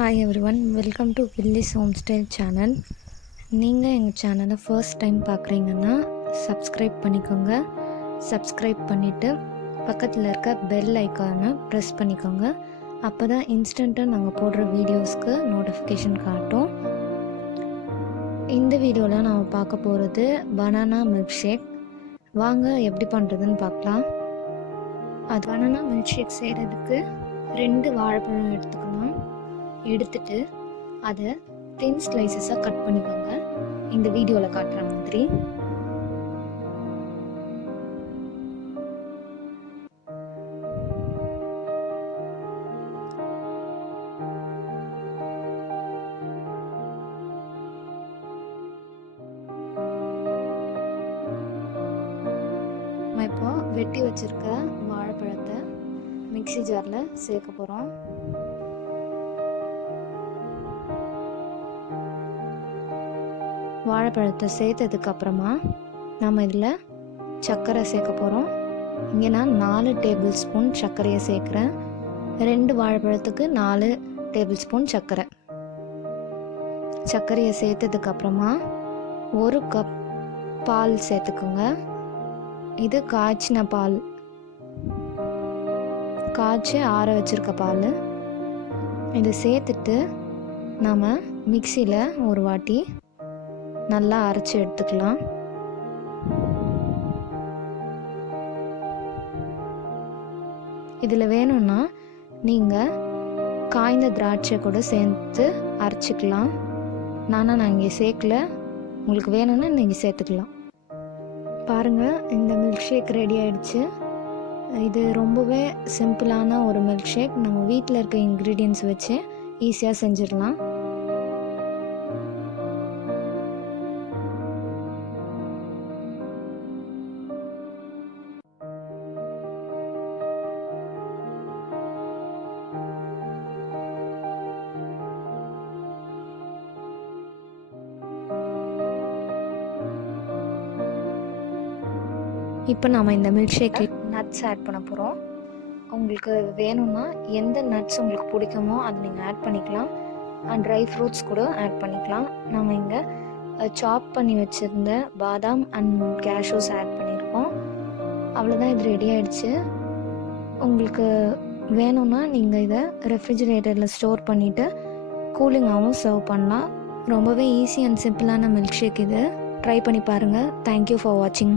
Hi everyone, welcome to Willis Homestyle channel. நீங்கள் எங்கள் சேனலை ஃபர்ஸ்ட் டைம் பார்க்குறீங்கன்னா சப்ஸ்கிரைப் பண்ணிக்கோங்க. சப்ஸ்கிரைப் பண்ணிவிட்டு பக்கத்தில் இருக்க பெல் ஐக்கானை ப்ரெஸ் பண்ணிக்கோங்க. அப்போ தான் இன்ஸ்டண்ட்டாக நாங்கள் போடுற வீடியோஸ்க்கு நோட்டிஃபிகேஷன் காட்டும். இந்த வீடியோவில் நாம் பார்க்க போகிறது பனானா மில்க் ஷேக். வாங்க எப்படி பண்ணுறதுன்னு பார்க்கலாம். அது பனானா மில்க் ஷேக் செய்கிறதுக்கு 2 வாழைப்பழம் எடுத்துட்டு அதை தின் ஸ்லைசஸாக கட் பண்ணிக்கோங்க. இந்த வீடியோவில் காட்டுற மாதிரி. நம்ம இப்போ வெட்டி வச்சிருக்க வாழைப்பழத்தை மிக்ஸி ஜாரில் சேர்க்க போகிறோம். வாழைப்பழத்தை சேர்த்ததுக்கப்புறமா நம்ம இதில் சர்க்கரை சேர்க்க போகிறோம். இங்கே நான் 4 டேபிள் ஸ்பூன் சர்க்கரையை சேர்க்குறேன். 2 வாழைப்பழத்துக்கு 4 டேபிள் ஸ்பூன் சர்க்கரையை சேர்த்ததுக்கப்புறமா 1 கப் பால் சேர்த்துக்குங்க. இது காய்ச்சின பால், காய்ச்சி ஆற வச்சுருக்க பால். இதை சேர்த்துட்டு நாம் மிக்சியில் ஒரு வாட்டி நல்லா அரைச்சி எடுத்துக்கலாம். இதில் வேணும்னா நீங்கள் காய்ந்த திராட்சை கூட சேர்த்து அரைச்சிக்கலாம். நான் இங்கே சேர்க்கல, உங்களுக்கு வேணும்னா நீங்கள் சேர்த்துக்கலாம். பாருங்கள், இந்த மில்க் ஷேக் ரெடி ஆகிடுச்சு. இது ரொம்பவே சிம்பிளான ஒரு மில்க் ஷேக். நம்ம வீட்டில் இருக்க இன்க்ரீடியன்ட்ஸ் வச்சு ஈஸியாக செஞ்சிடலாம். இப்போ நாம் இந்த மில்க் ஷேக்கில் நட்ஸ் ஆட் பண்ண போகிறோம். உங்களுக்கு வேணும்னா எந்த நட்ஸ் உங்களுக்கு பிடிக்குமோ அதை நீங்கள் ஆட் பண்ணிக்கலாம். ட்ரை ஃப்ரூட்ஸ் கூட ஆட் பண்ணிக்கலாம். நம்ம இங்கே சாப் பண்ணி வச்சுருந்த பாதாம் அண்ட் கேஷ்யூஸ் ஆட் பண்ணியிருக்கோம். அவ்வளோதான், இது ரெடி ஆகிடுச்சு. உங்களுக்கு வேணும்னா நீங்கள் இதை ரெஃப்ரிஜிரேட்டரில் ஸ்டோர் பண்ணிவிட்டு கூலிங்காகவும் சர்வ் பண்ணலாம். ரொம்பவே ஈஸி அண்ட் சிம்பிளான மில்க் ஷேக் இது. ட்ரை பண்ணி பாருங்கள். தேங்க்யூ ஃபார் வாட்சிங்.